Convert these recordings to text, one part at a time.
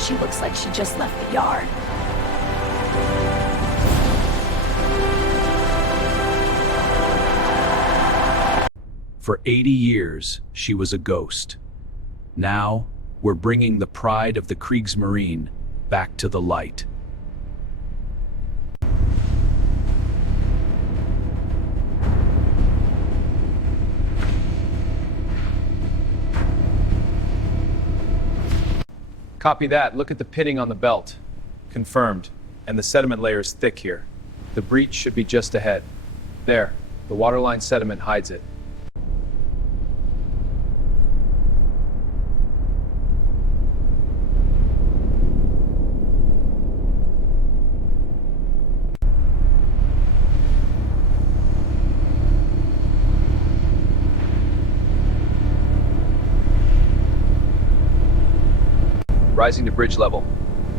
She looks like she just left the yard. For 80 years, she was a ghost. Now, we're bringing the pride of the Kriegsmarine back to the light. Copy that. Look at the pitting on the belt. Confirmed. And the sediment layer is thick here. The breach should be just ahead. There. The waterline sediment hides it. Rising to bridge level.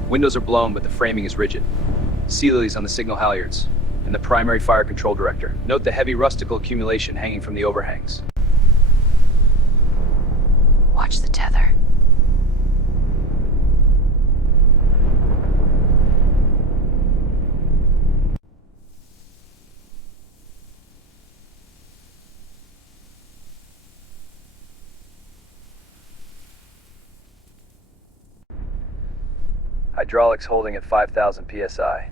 Windows are blown, but the framing is rigid. Sea lilies on the signal halyards, and the primary fire control director. Note the heavy rustical accumulation hanging from the overhangs. Watch the tether. Hydraulics holding at 5,000 psi.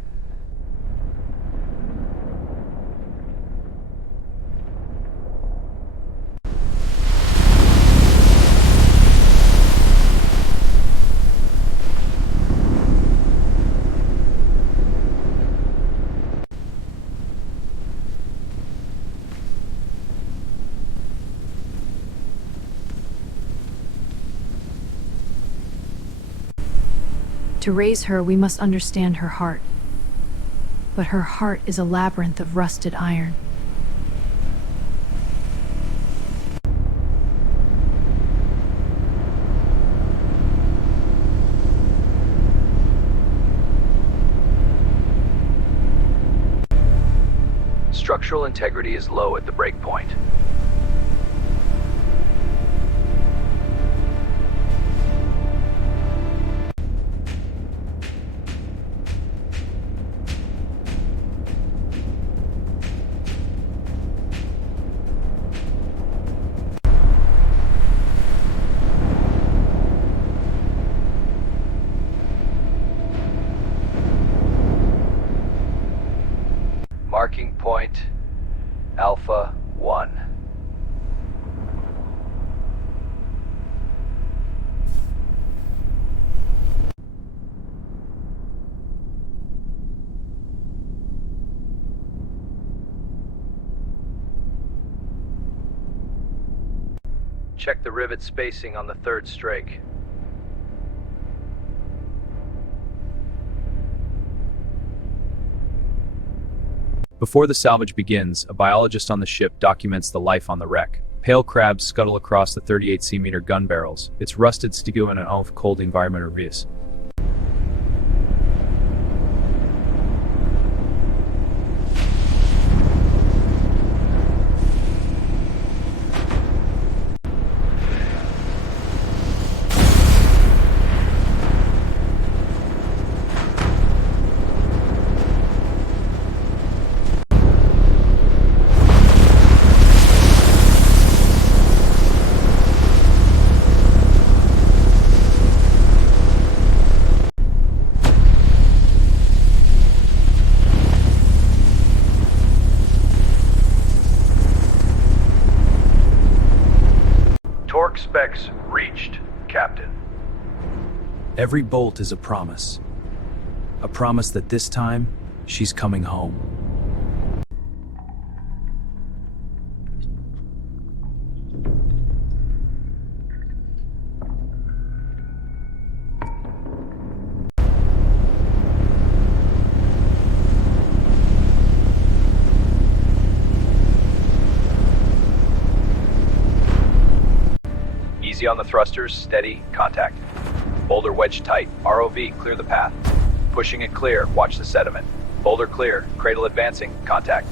To raise her, we must understand her heart. But her heart is a labyrinth of rusted iron. Structural integrity is low at the breakpoint. Marking point Alpha 1. Check the rivet spacing on the third strake. Before the salvage begins, a biologist on the ship documents the life on the wreck. Pale crabs scuttle across the 38 centimeter gun barrels. It's rusted steel in an off cold environment or vis. Torque specs reached, Captain. Every bolt is a promise. A promise that this time, she's coming home. Easy on the thrusters, steady, contact. Boulder wedged tight, ROV, clear the path. Pushing it clear, watch the sediment. Boulder clear, cradle advancing, contact.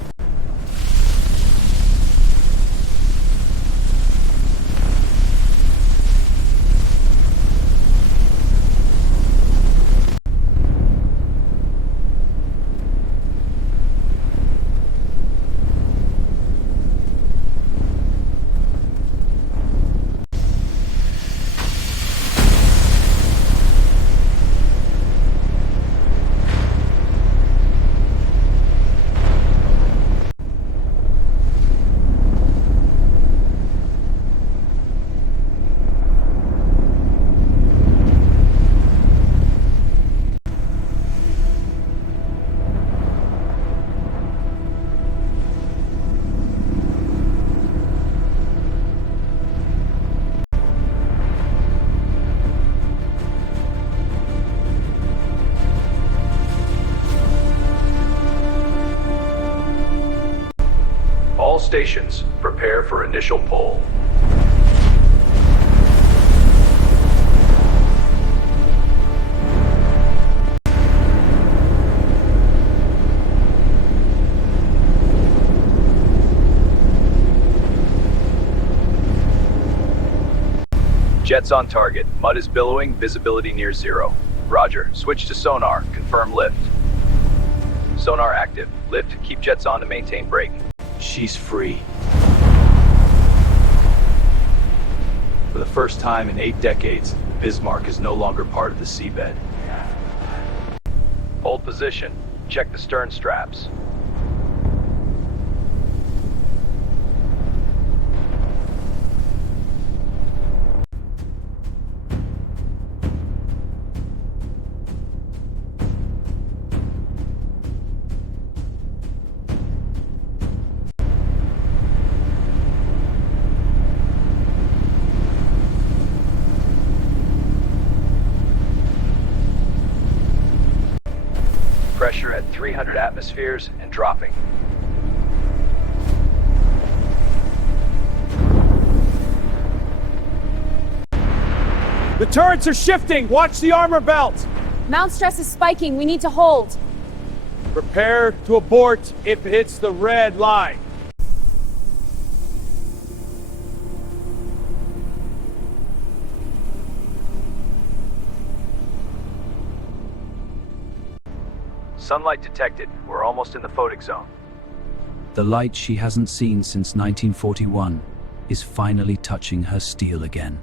stations, prepare for initial pull. Jets on target. Mud is billowing, visibility near zero. Roger. Switch to sonar. Confirm lift. Sonar active. Lift. Keep jets on to maintain brake. She's free. For the first time in 8 decades, Bismarck is no longer part of the seabed. Hold position. Check the stern straps. Pressure at 300 atmospheres and dropping. The turrets are shifting! Watch the armor belt! Mount stress is spiking. We need to hold. Prepare to abort if it hits the red line. Sunlight detected. We're almost in the photic zone. The light she hasn't seen since 1941 is finally touching her steel again.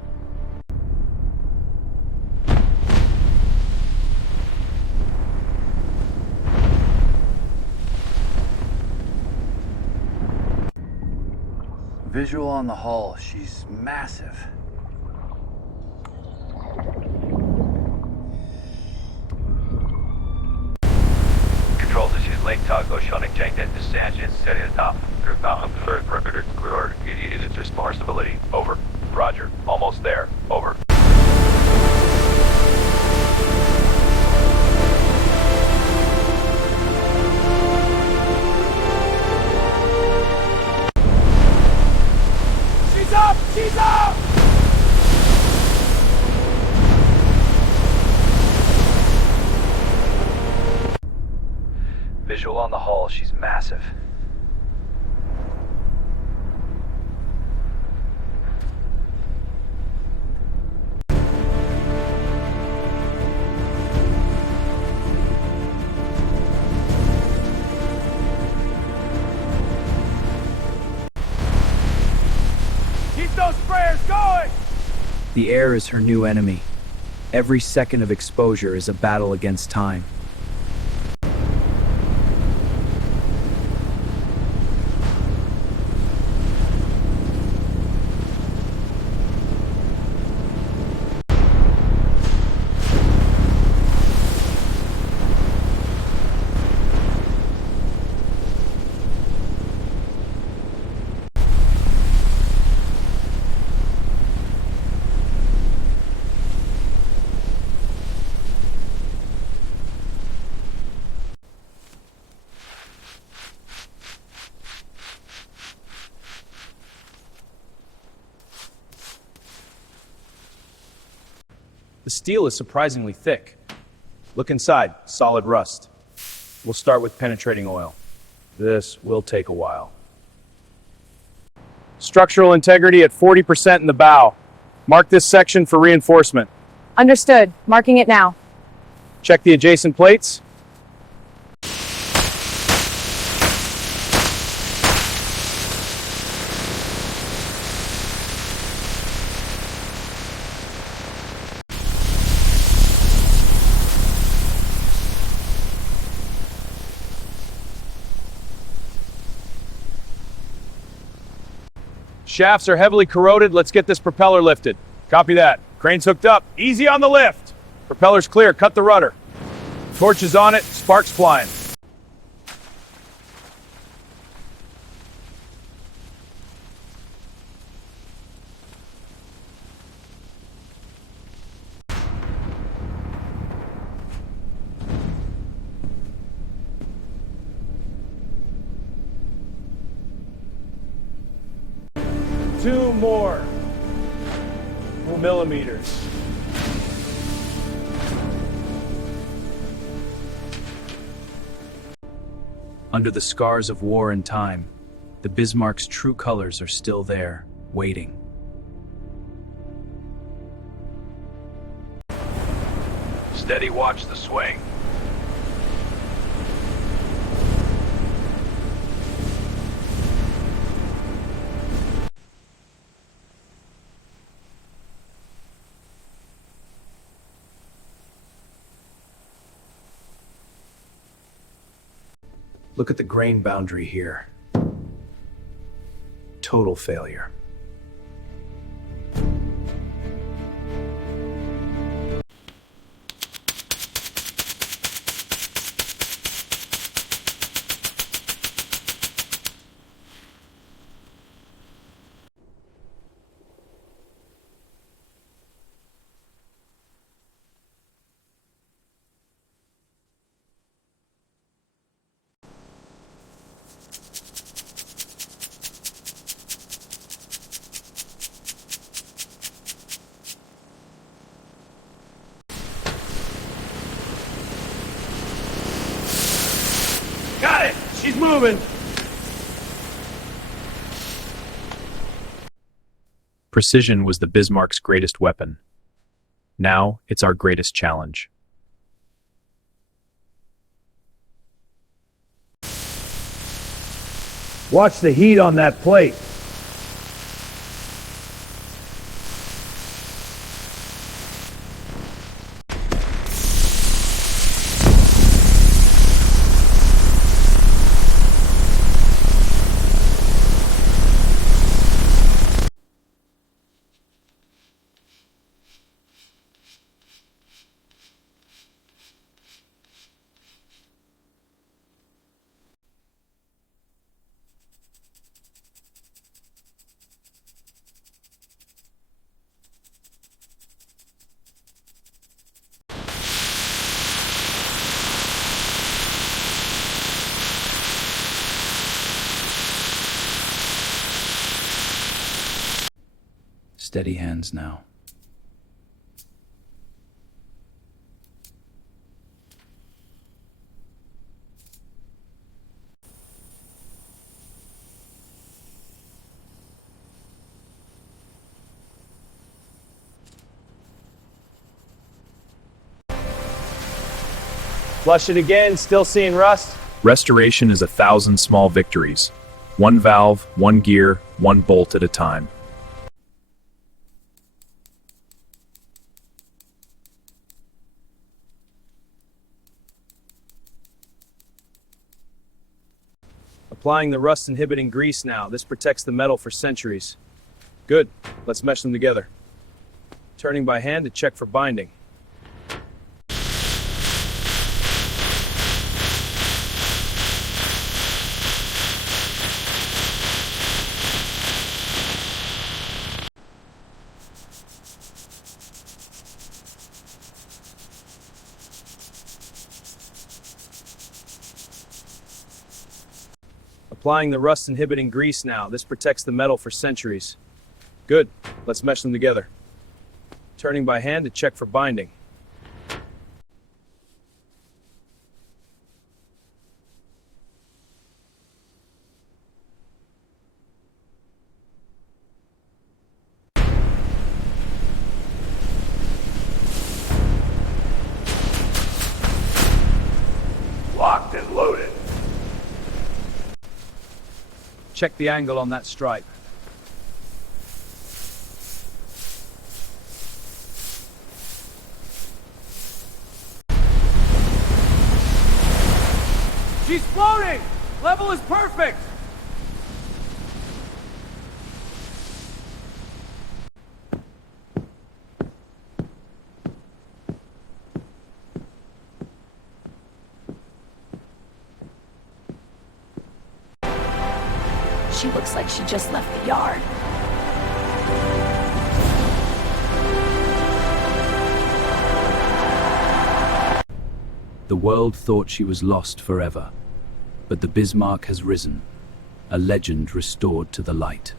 Visual on the hull. She's massive. Control, this is Lake Tago, shunning tank at descent, steady at top. Third perimeter clear. It's responsibility. Over. Roger. Almost there. Over. She's up! She's up! Visual on the hull. She's massive. Keep those sprayers going! The air is her new enemy. Every second of exposure is a battle against time. The steel is surprisingly thick. Look inside, solid rust. We'll start with penetrating oil. This will take a while. Structural integrity at 40% in the bow. Mark this section for reinforcement. Understood. Marking it now. Check the adjacent plates. Shafts are heavily corroded. Let's get this propeller lifted. Copy that. Crane's hooked up. Easy on the lift. Propeller's clear. Cut the rudder. Torch is on it. Sparks flying. 2 more millimeters. Under the scars of war and time, the Bismarck's true colors are still there, waiting. Steady, watch the swing. Look at the grain boundary here. Total failure. Got it! She's moving! Precision was the Bismarck's greatest weapon. Now, it's our greatest challenge. Watch the heat on that plate. Steady hands now. Flush it again, still seeing rust? Restoration is 1,000 small victories. One valve, one gear, one bolt at a time. Applying the rust-inhibiting grease now. This protects the metal for centuries. Good. Let's mesh them together. Turning by hand to check for binding. Applying the rust-inhibiting grease now. This protects the metal for centuries. Good. Let's mesh them together. Turning by hand to check for binding. Locked and loaded. Check the angle on that stripe. She's floating! Level is perfect! She looks like she just left the yard. The world thought she was lost forever, but the Bismarck has risen, a legend restored to the light.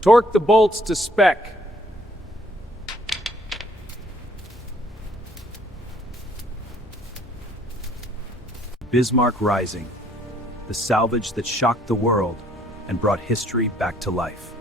Torque the bolts to spec. Bismarck rising, the salvage that shocked the world and brought history back to life.